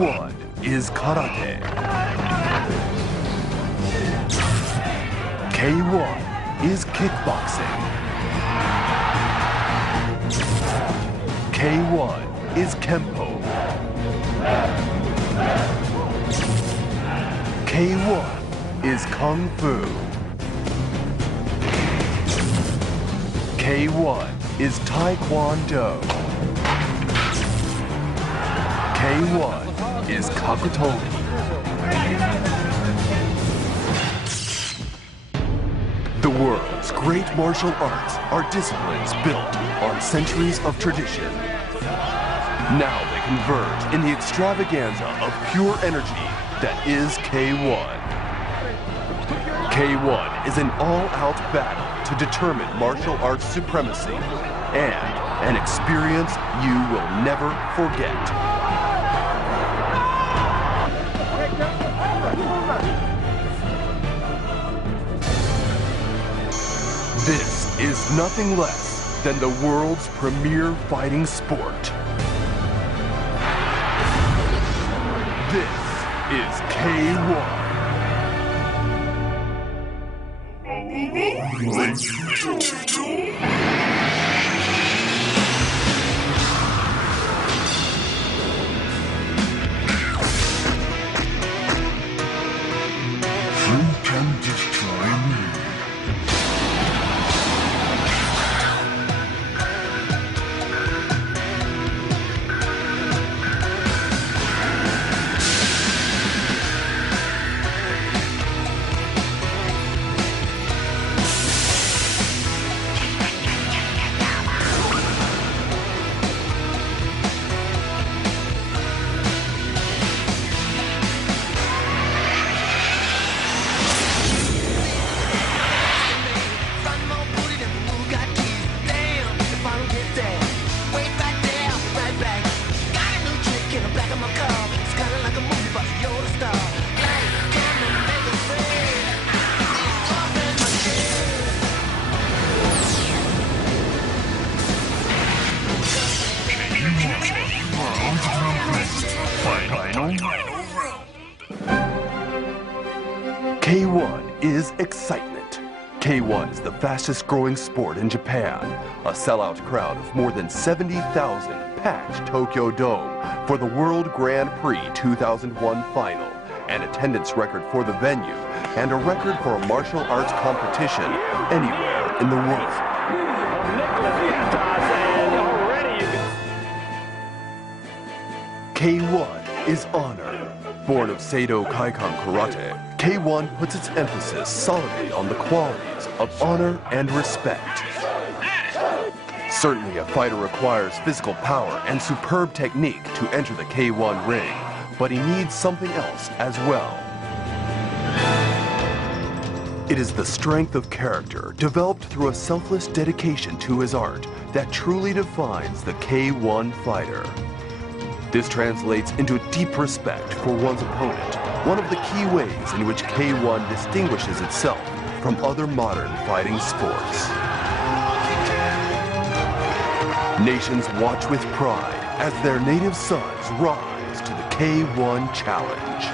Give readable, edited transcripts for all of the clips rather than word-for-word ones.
K1 is karate. K1 is kickboxing. K1 is kempo. K1 is kung fu. K1 is taekwondo. K1 is kakutogi. The world's great martial arts are disciplines built on centuries of tradition. Now they converge in the extravaganza of pure energy that is K1. K1 is an all-out battle to determine martial arts supremacy and an experience you will never forget. This is nothing less than the world's premier fighting sport. This is K1. Who can destroy me? K1 is excitement. K1 is the fastest growing sport in Japan. A sellout crowd of more than 70,000 packed Tokyo Dome for the World Grand Prix 2001 final, an attendance record for the venue, and a record for a martial arts competition anywhere in the world. K1 is honor. Born of Seido Kaikan Karate, K1 puts its emphasis solidly on the qualities of honor and respect. Certainly a fighter requires physical power and superb technique to enter the K1 ring, but he needs something else as well. It is the strength of character developed through a selfless dedication to his art that truly defines the K1 fighter. This translates into deep respect for one's opponent, one of the key ways in which K1 distinguishes itself from other modern fighting sports. Nations watch with pride as their native sons rise to the K1 challenge.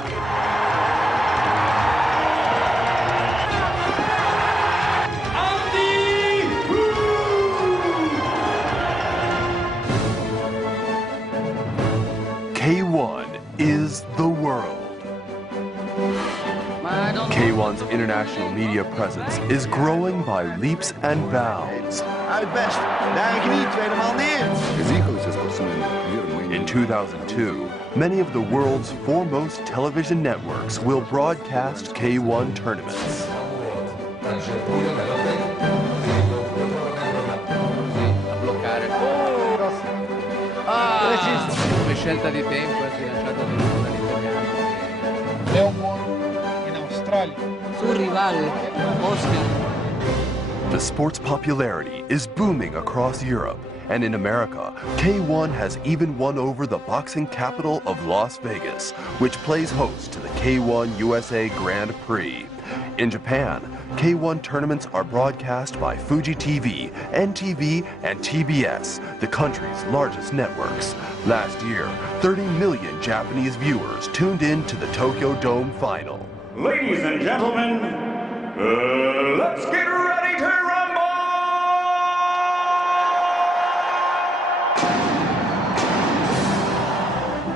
K1 is the world. K1's international media presence is growing by leaps and bounds. In 2002, many of the world's foremost television networks will broadcast K1 tournaments. Scelta di tempo è sbilanciata dall'italiano. In Australia. Sul rivale, Oscar. The sport's popularity is booming across Europe, and in America, K1 has even won over the boxing capital of Las Vegas, which plays host to the K1 USA Grand Prix. In Japan, K1 tournaments are broadcast by Fuji TV, NTV, and TBS, the country's largest networks. Last year, 30 million Japanese viewers tuned in to the Tokyo Dome final. Ladies and gentlemen, let's get ready to rumble!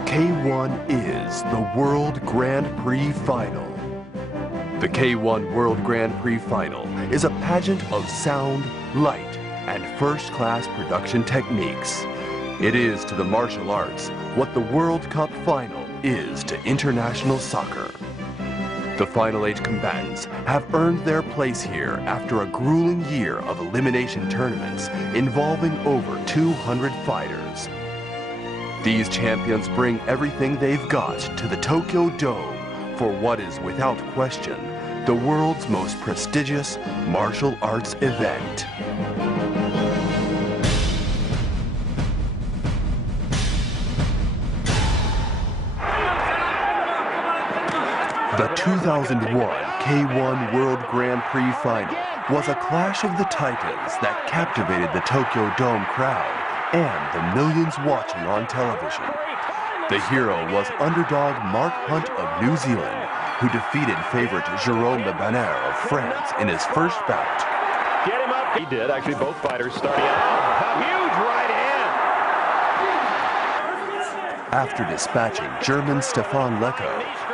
K1 is the World Grand Prix Final. The K1 World Grand Prix Final is a pageant of sound, light, and first-class production techniques. It is to the martial arts what the World Cup Final is to international soccer. The final 8 combatants have earned their place here after a grueling year of elimination tournaments involving over 200 fighters. These champions bring everything they've got to the Tokyo Dome for what is, without question, the world's most prestigious martial arts event. The 2001 K1 World Grand Prix Final was a clash of the titans that captivated the Tokyo Dome crowd and the millions watching on television. The hero was underdog Mark Hunt of New Zealand, who defeated favorite Jérôme Le Banner of France in his first bout. Get him up. He did. Actually, both fighters starting out. A huge right hand. After dispatching German Stefan Lecco,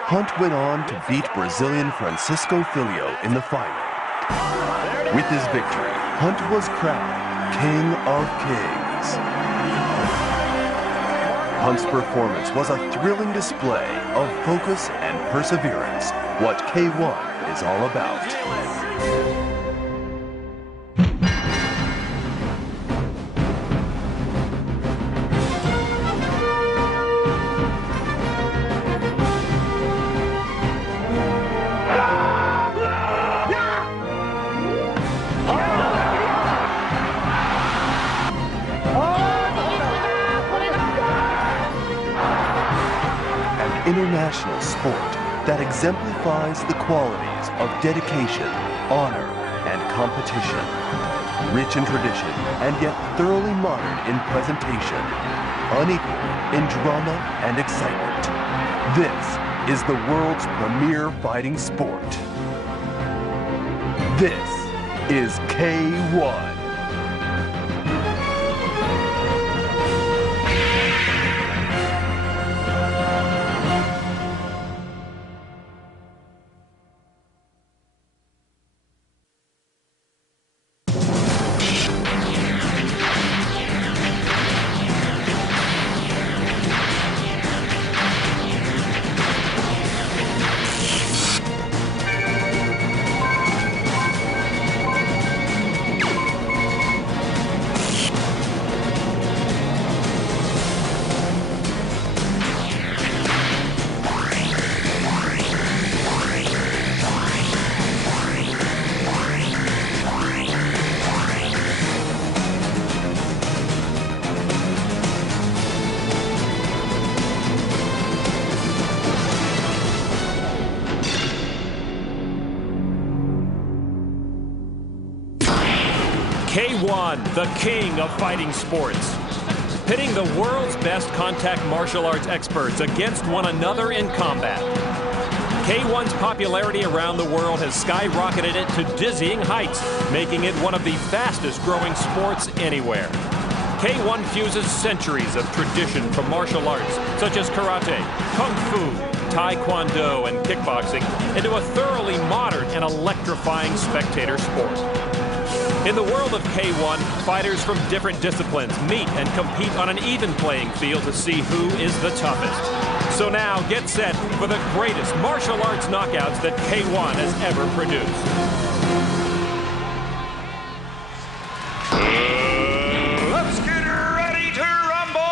Hunt went on to beat Brazilian Francisco Filho in the final. With his victory, Hunt was crowned King of Kings. Hunt's performance was a thrilling display of focus and perseverance, what K1 is all about. International sport that exemplifies the qualities of dedication, honor, and competition. Rich in tradition and yet thoroughly modern in presentation. Unequal in drama and excitement. This is the world's premier fighting sport. This is K1. K1, the king of fighting sports. Pitting the world's best contact martial arts experts against one another in combat. K1's popularity around the world has skyrocketed it to dizzying heights, making it one of the fastest growing sports anywhere. K1 fuses centuries of tradition from martial arts, such as karate, kung fu, taekwondo, and kickboxing, into a thoroughly modern and electrifying spectator sport. In the world of K1, fighters from different disciplines meet and compete on an even playing field to see who is the toughest. So now, get set for the greatest martial arts knockouts that K1 has ever produced. Let's get ready to rumble!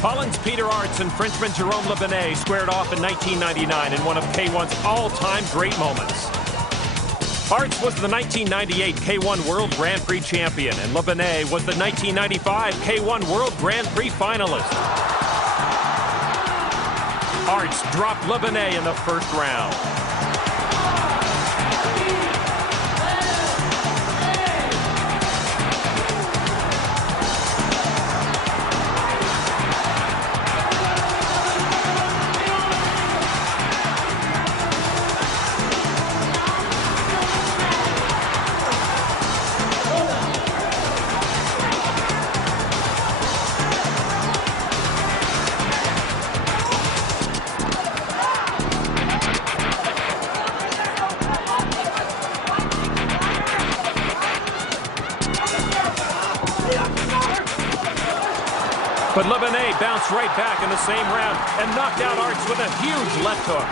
Holland's Peter Arts and Frenchman Jérôme Le Banner squared off in 1999 in one of K1's all-time great moments. Arts was the 1998 K1 World Grand Prix champion, and Lebanet was the 1995 K1 World Grand Prix finalist. Arts dropped Lebanet in the first round. But Lebanet bounced right back in the same round and knocked out Arts with a huge left hook.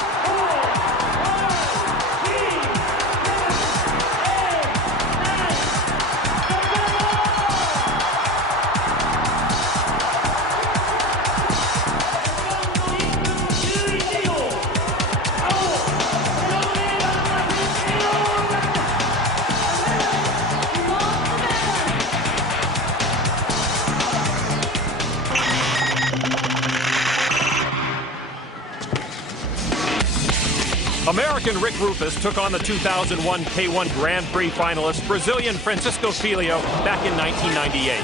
American Rick Rufus took on the 2001 K1 Grand Prix finalist Brazilian Francisco Filho back in 1998.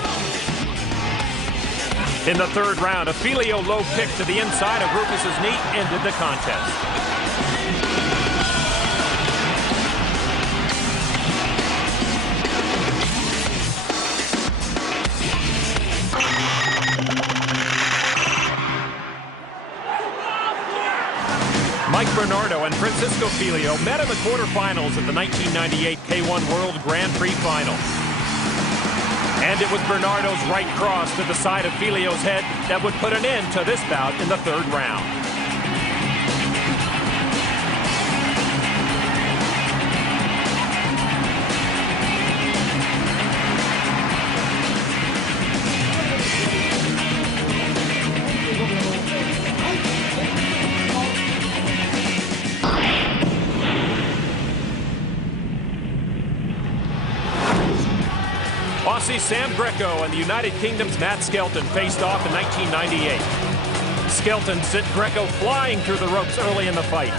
In the third round, a Filho low kick to the inside of Rufus's knee ended the contest. Mike Bernardo and Francisco Filho met in the quarterfinals of the 1998 K1 World Grand Prix final. And it was Bernardo's right cross to the side of Filho's head that would put an end to this bout in the third round. Aussie Sam Greco and the United Kingdom's Matt Skelton faced off in 1998. Skelton sent Greco flying through the ropes early in the fight.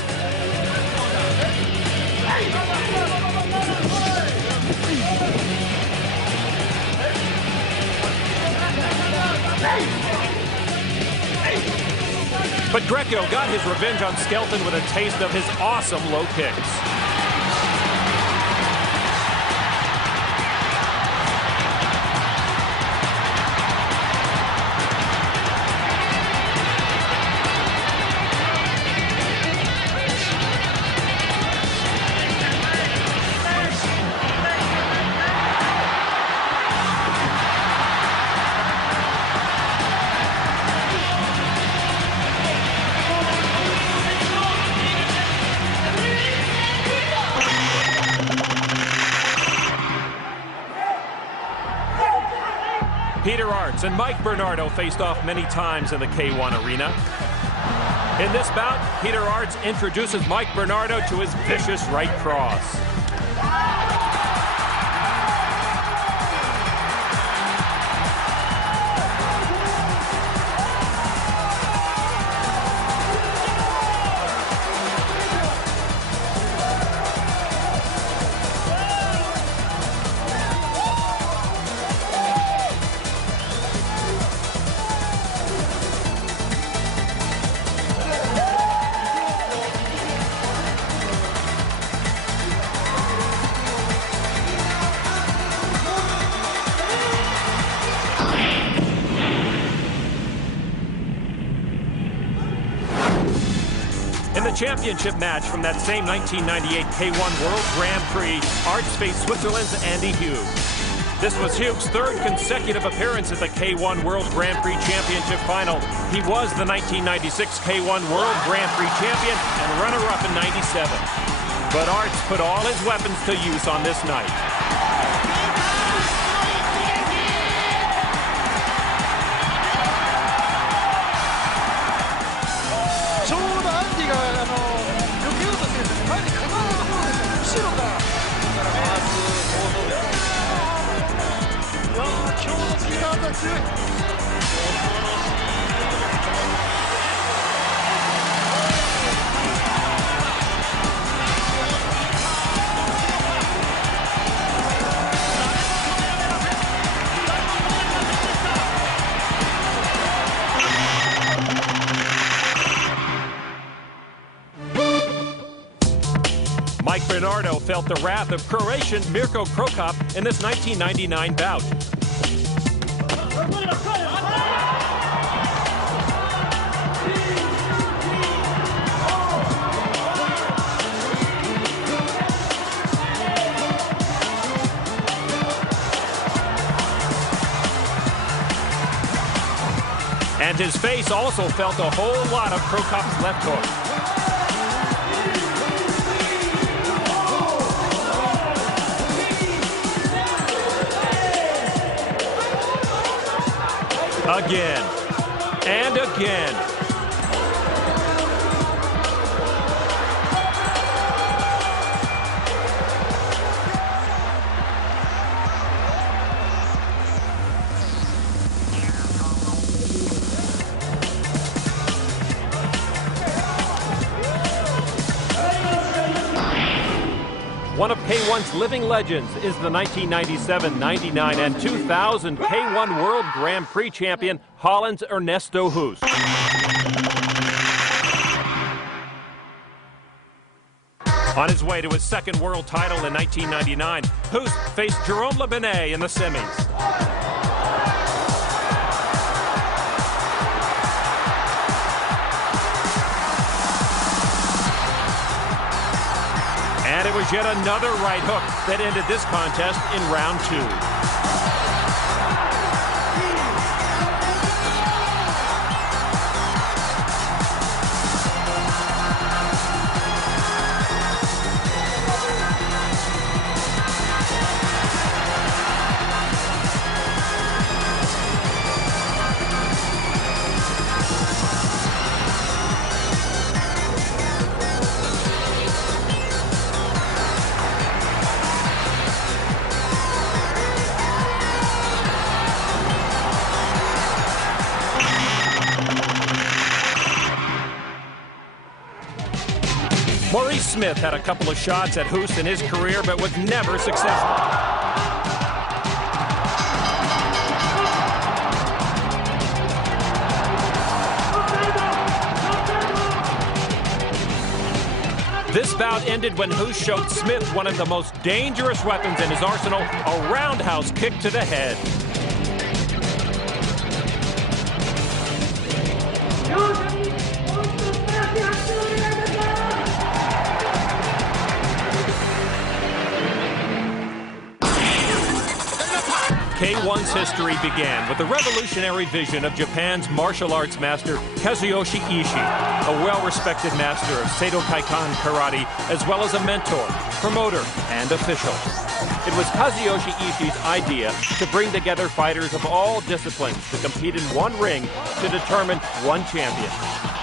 But Greco got his revenge on Skelton with a taste of his awesome low kicks. Peter Arts and Mike Bernardo faced off many times in the K1 arena. In this bout, Peter Arts introduces Mike Bernardo to his vicious right cross. In the championship match from that same 1998 K1 World Grand Prix, Arts faced Switzerland's Andy Hughes. This was Hughes' third consecutive appearance at the K1 World Grand Prix Championship final. He was the 1996 K1 World Grand Prix champion and runner-up in '97. But Arts put all his weapons to use on this night. Mike Bernardo felt the wrath of Croatian Mirko Krokop in this 1999 bout. And his face also felt a whole lot of Krokop's left hook. Again and again. One of K1's living legends is the 1997, 99, and 2000 K1 World Grand Prix champion, Holland's Ernesto Hoos. On his way to his second world title in 1999, Hoos faced Jerome Le Benet in the semis. And it was yet another right hook that ended this contest in round 2. Maurice Smith had a couple of shots at Hoos in his career, but was never successful. This bout ended when Hoos showed Smith one of the most dangerous weapons in his arsenal, a roundhouse kick to the head. K1's history began with the revolutionary vision of Japan's martial arts master Kazuyoshi Ishii, a well-respected master of Seito Kaikan karate, as well as a mentor, promoter, and official. It was Kazuyoshi Ishii's idea to bring together fighters of all disciplines to compete in one ring to determine one champion.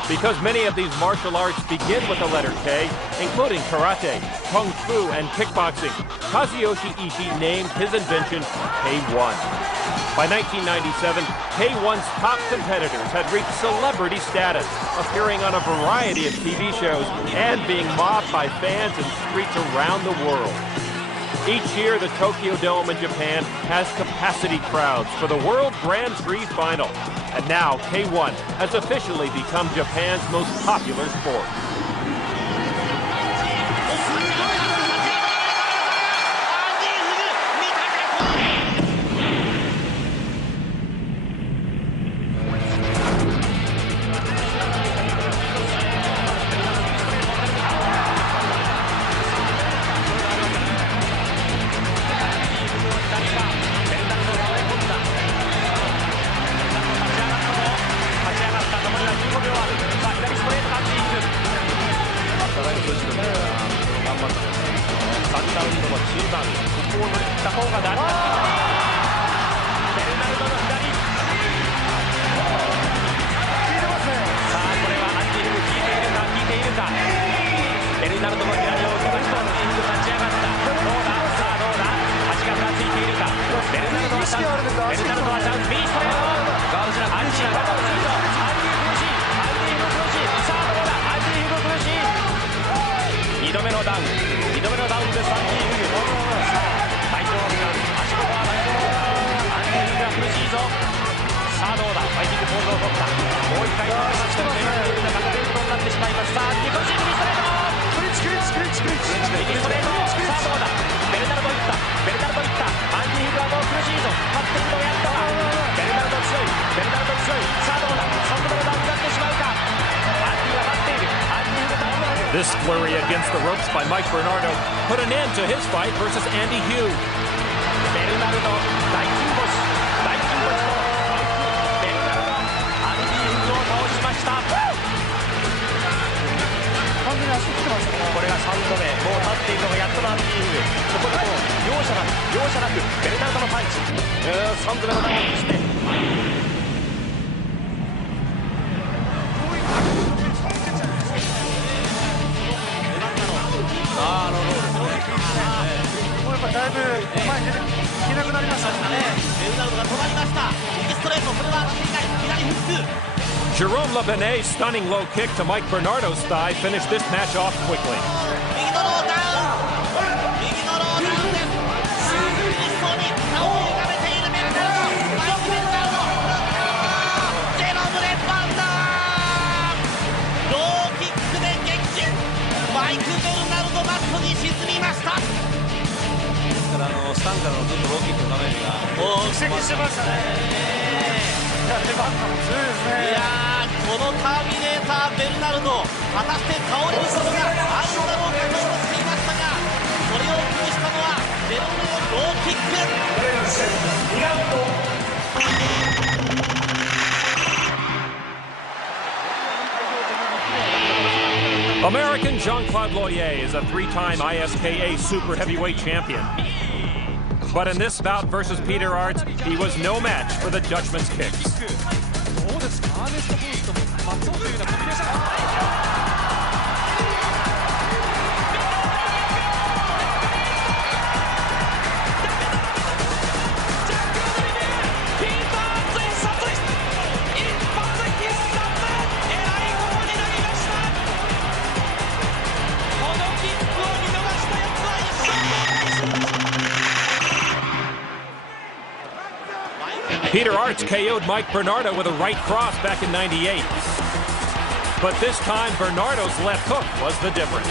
Because many of these martial arts begin with the letter K, including karate, kung fu, and kickboxing, Kazuyoshi Ishii named his invention K1. By 1997, K1's top competitors had reached celebrity status, appearing on a variety of TV shows and being mobbed by fans in streets around the world. Each year, the Tokyo Dome in Japan has capacity crowds for the World Grand Prix Final. And now, K1 has officially become Japan's most popular sport. ですアンディ・フグ。さあ大丈夫か、足元は大丈夫。アンディ・フグが苦しいぞ。さあどうだ、ファイティングポーズを取った。もう一回のしてベルナルドが流れることになってしまいます。さあニコシー右ストレート、右ストレート。さあどうだ、ベルナルドいった、ベルナルドいった。アンディ・フグはもう苦しいぞ。勝っているのやったがベルナルド強い、ベルナルド強い。さあどうだ、3度目のダウンになってしまうか。アンディが待っている。アンディ・フグダウン。 This flurry against the ropes by Mike Bernardo put an end to his fight versus Andy Hugh. ベルナルド大金星、大金星とベルナルドアンディ・フグを倒しました。完全に足切ってましたね。これが3度目、もう立っているのがやっとのアンディ・フグ。そこでもう容赦なくベルナルドのパンチ、3度目のダウンして。だいぶ前に出ていけなくなりましたね。ベルナルドが止まりました。右ストレート、それは当たっていない。左フック。 Jerome Lebanet's stunning low kick to Mike Bernardo's thigh finished this match off quickly. 右のローダウン、右のローダウンです。苦しそうに顔を歪めているベルナルド、マイク・ベルナルド。ジェロム・レッバンダー、ローキックで撃沈。マイク・ベルナルドマットに沈みました。スタンからのずっとローキックのダメージが奇跡してましたね。いやレバンダも強いですね。いやー、このターミネーターベルナルド、果たして倒れることがあるんだろうかと思っていましたが、それを崩したのはジェロムのローキック。 American Jean-Claude Loyer is a three-time ISKA super heavyweight champion. But in this bout versus Peter Arts, he was no match for the Dutchman's kicks. どうですか、アーネスト・フォースと松尾というようなコンビネーション。 Peter Arts KO'd Mike Bernardo with a right cross back in '98. But this time, Bernardo's left hook was the difference.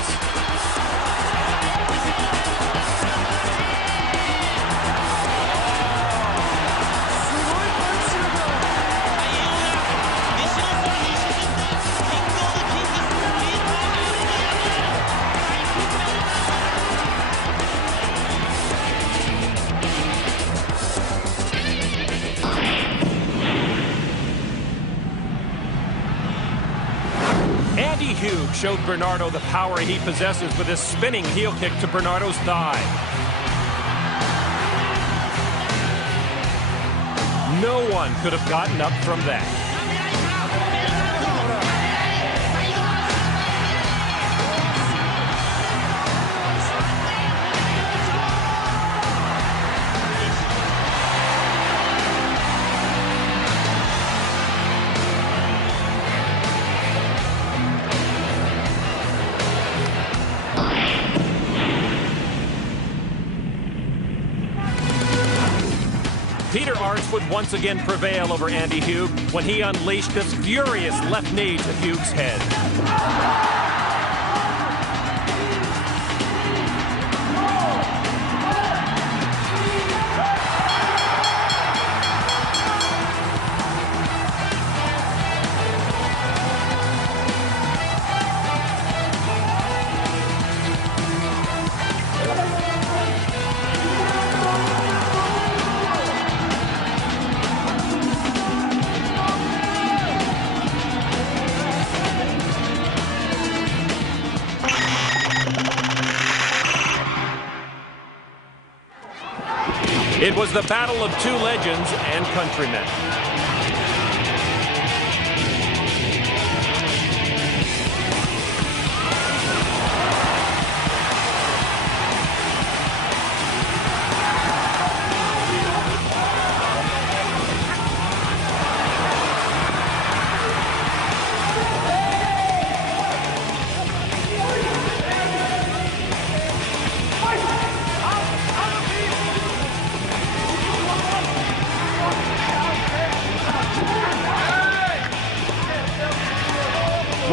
Andy Hugh showed Bernardo the power he possesses with his spinning heel kick to Bernardo's thigh. No one could have gotten up from that. Peter Arts would once again prevail over Andy Hugh when he unleashed this furious left knee to Hugh's head. It was the battle of two legends and countrymen.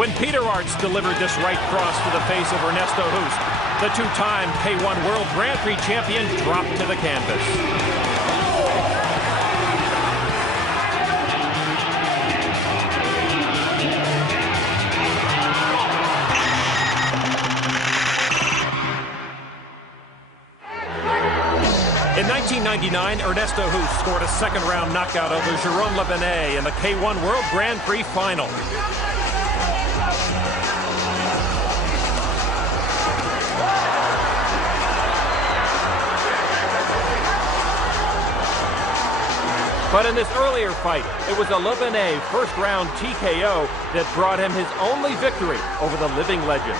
When Peter Arts delivered this right cross to the face of Ernesto Hoost, the two-time K1 World Grand Prix champion dropped to the canvas. In 1999, Ernesto Hoost scored a second-round knockout over Jérôme Le Benet in the K1 World Grand Prix final. But in this earlier fight, it was a Le Benet first-round TKO that brought him his only victory over the living legend.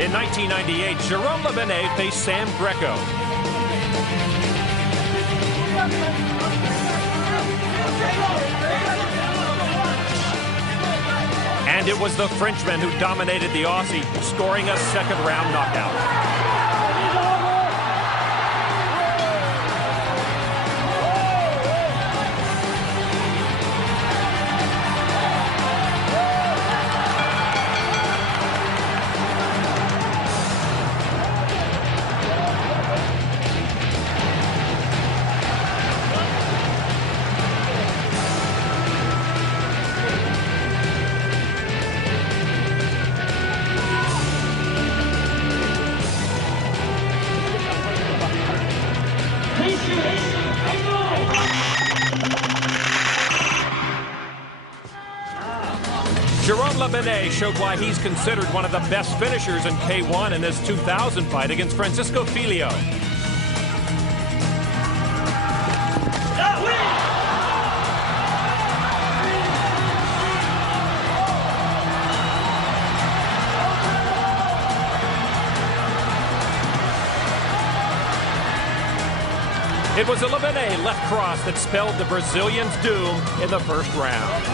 In 1998, Jérôme Le Benet faced Sam Greco. And it was the Frenchman who dominated the Aussie, scoring a second-round knockout. Jérôme Le Benet showed why he's considered one of the best finishers in K1 in this 2000 fight against Francisco Filho. It was a Le Benet left cross that spelled the Brazilian's doom in the first round.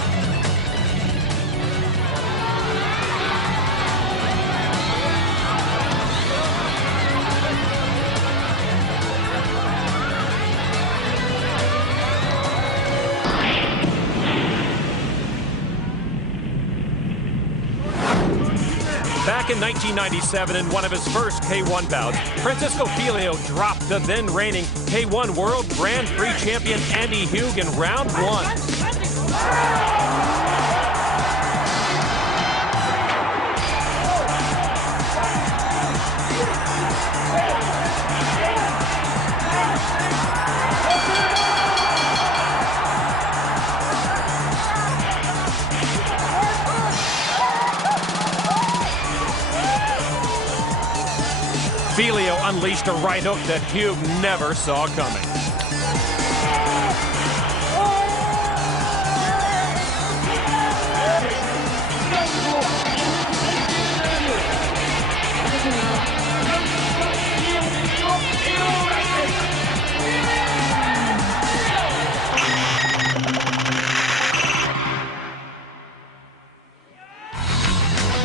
Back in 1997, in one of his first K1 bouts, Francisco Filho dropped the then-reigning K1 World Grand Prix champion Andy Hugh in round one. Filho unleashed a right hook that Hugh never saw coming.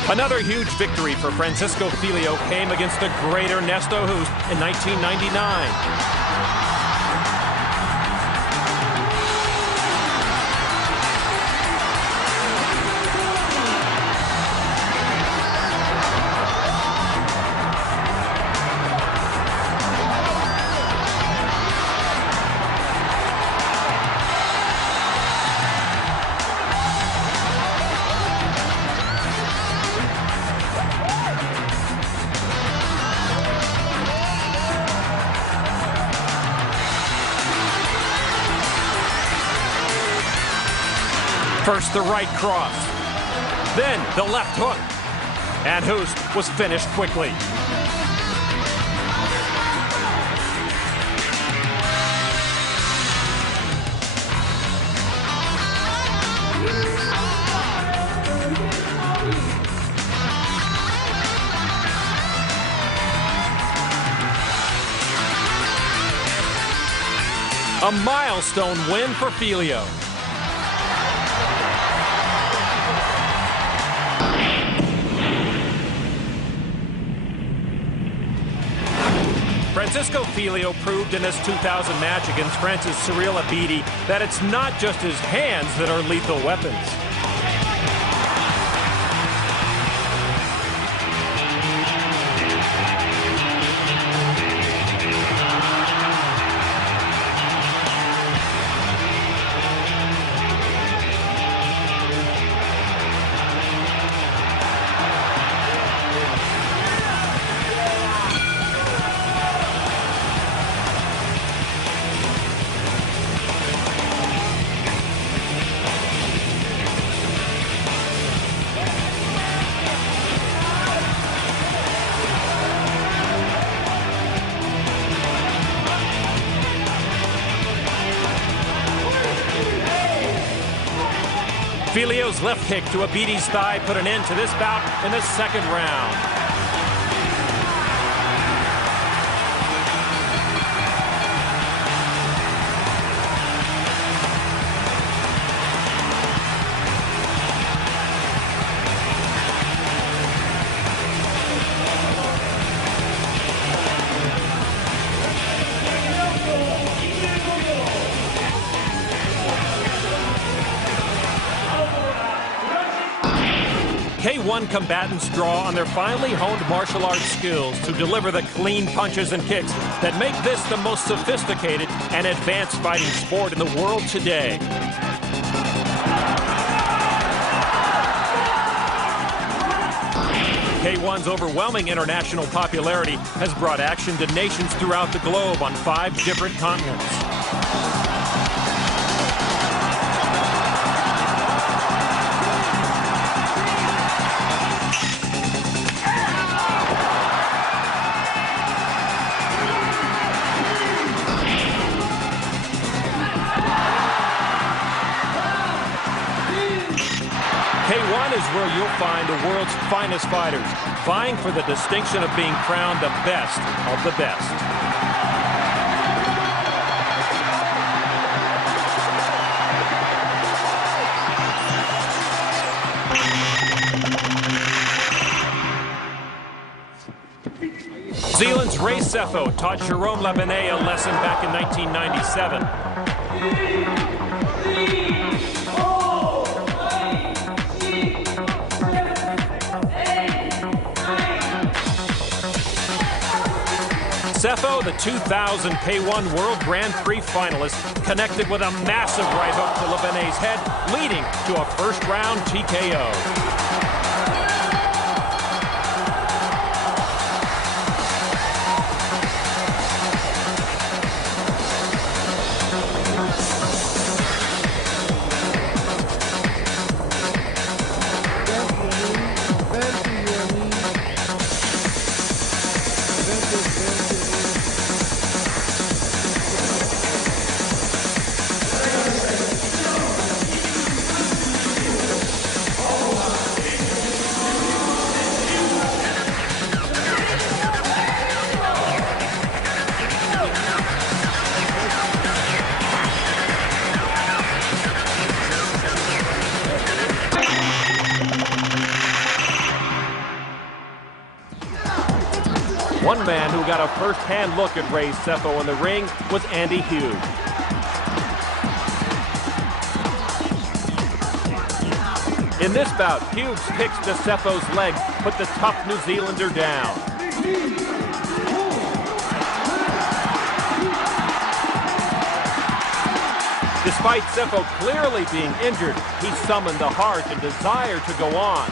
Another huge victory for Francisco Filho came against the great Ernesto Hoost in 1999. First the right cross, then the left hook, and Hoost was finished quickly. A milestone win for Filio. Francisco Filio proved in this 2000 match against France's Cyril Abidi that it's not just his hands that are lethal weapons. Filio's left kick to Abidi's thigh put an end to this bout in the second round. K1 combatants draw on their finely honed martial arts skills to deliver the clean punches and kicks that make this the most sophisticated and advanced fighting sport in the world today. K1's overwhelming international popularity has brought action to nations throughout the globe on 5 different continents. K1 is where you'll find the world's finest fighters, vying for the distinction of being crowned the best of the best. New Zealand's Ray Sefo taught Jerome Lebanet a lesson back in 1997. Sefo, the 2000 K1 World Grand Prix finalist, connected with a massive right hook to Lebanet's head, leading to a first-round TKO. One man who got a first-hand look at Ray Sefo in the ring was Andy Hughes. In this bout, Hughes kicks to Sefo's leg, put the tough New Zealander down. Despite Sefo clearly being injured, he summoned the heart and desire to go on.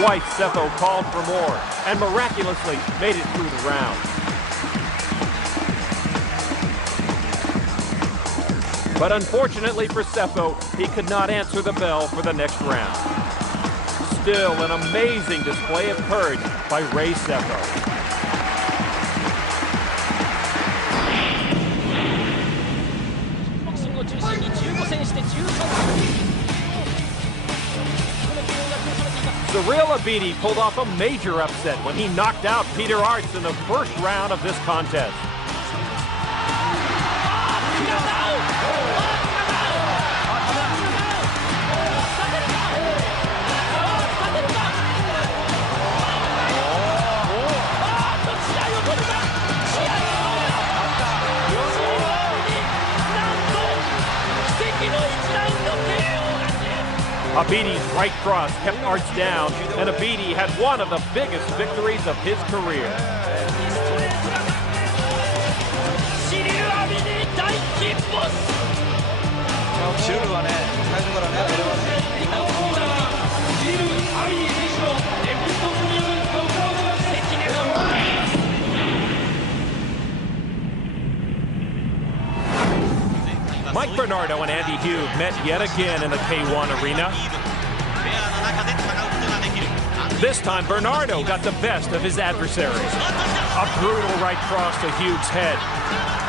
Twice, Seppo called for more and miraculously made it through the round. But unfortunately for Seppo, he could not answer the bell for the next round. Still an amazing display of courage by Ray Seppo. Cyril Abidi pulled off a major upset when he knocked out Peter Arts in the first round of this contest. Abidi's right cross kept Arts down, and Abidi had one of the biggest victories of his career. Mike Bernardo and Andy Hugh met yet again in the K1 arena. This time, Bernardo got the best of his adversaries. A brutal right cross to Hugh's head.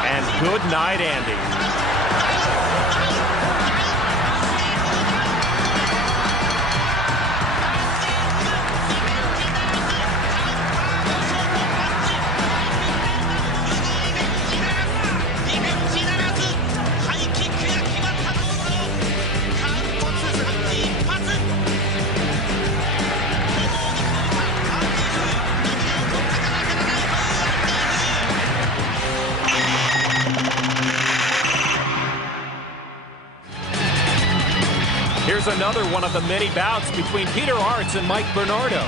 And good night, Andy. Here's another one of the many bouts between Peter Arts and Mike Bernardo.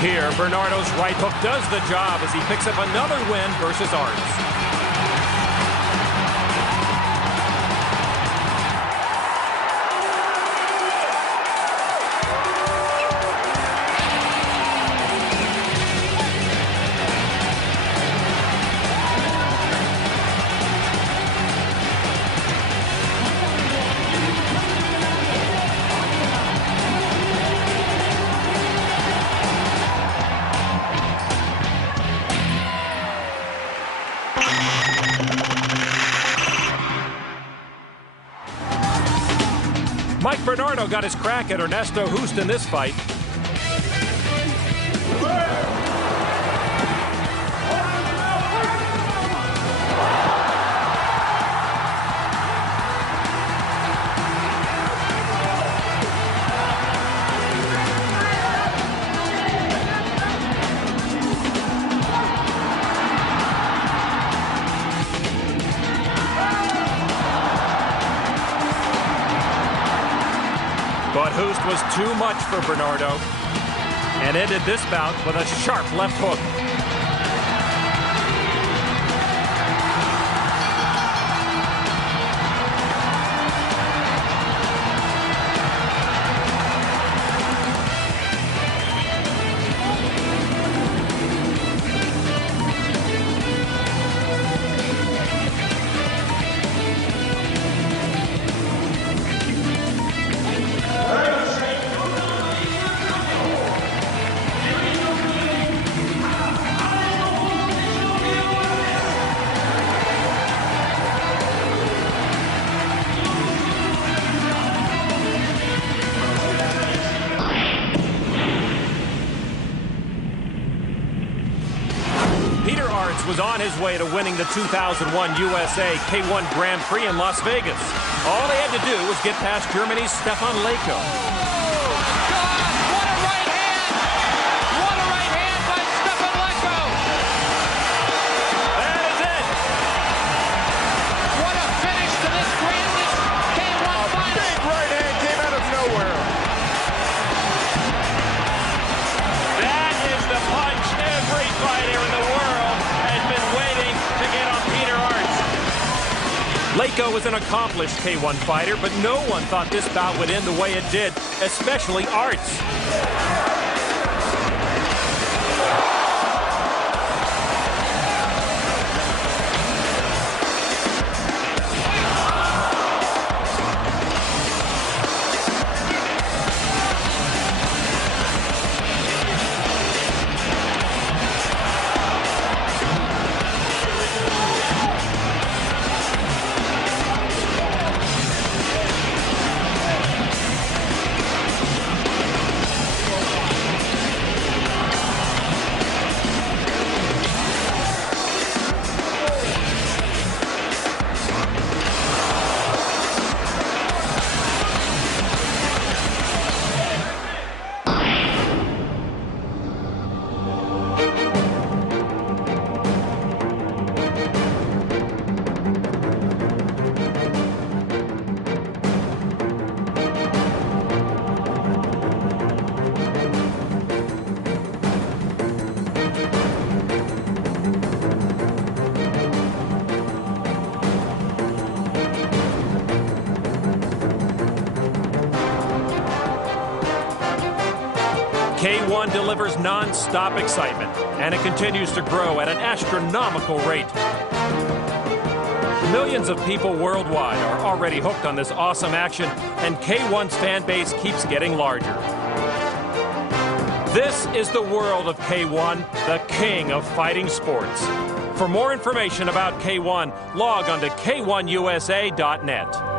Here, Bernardo's right hook does the job as he picks up another win versus Arts. Mike Bernardo got his crack at Ernesto Hoost in this fight. But Hoost was too much for Bernardo and ended this bout with a sharp left hook. Peter Arts was on his way to winning the 2001 USA K1 Grand Prix in Las Vegas. All they had to do was get past Germany's Stefan Leko. Fighter in the world has been Lako is an accomplished K1 fighter, but no one thought this bout would end the way it did, especially Arts. K1 delivers non-stop excitement, and it continues to grow at an astronomical rate. Millions of people worldwide are already hooked on this awesome action, and K1's fan base keeps getting larger. This is the world of K1, the king of fighting sports. For more information about K1, log on to k1usa.net.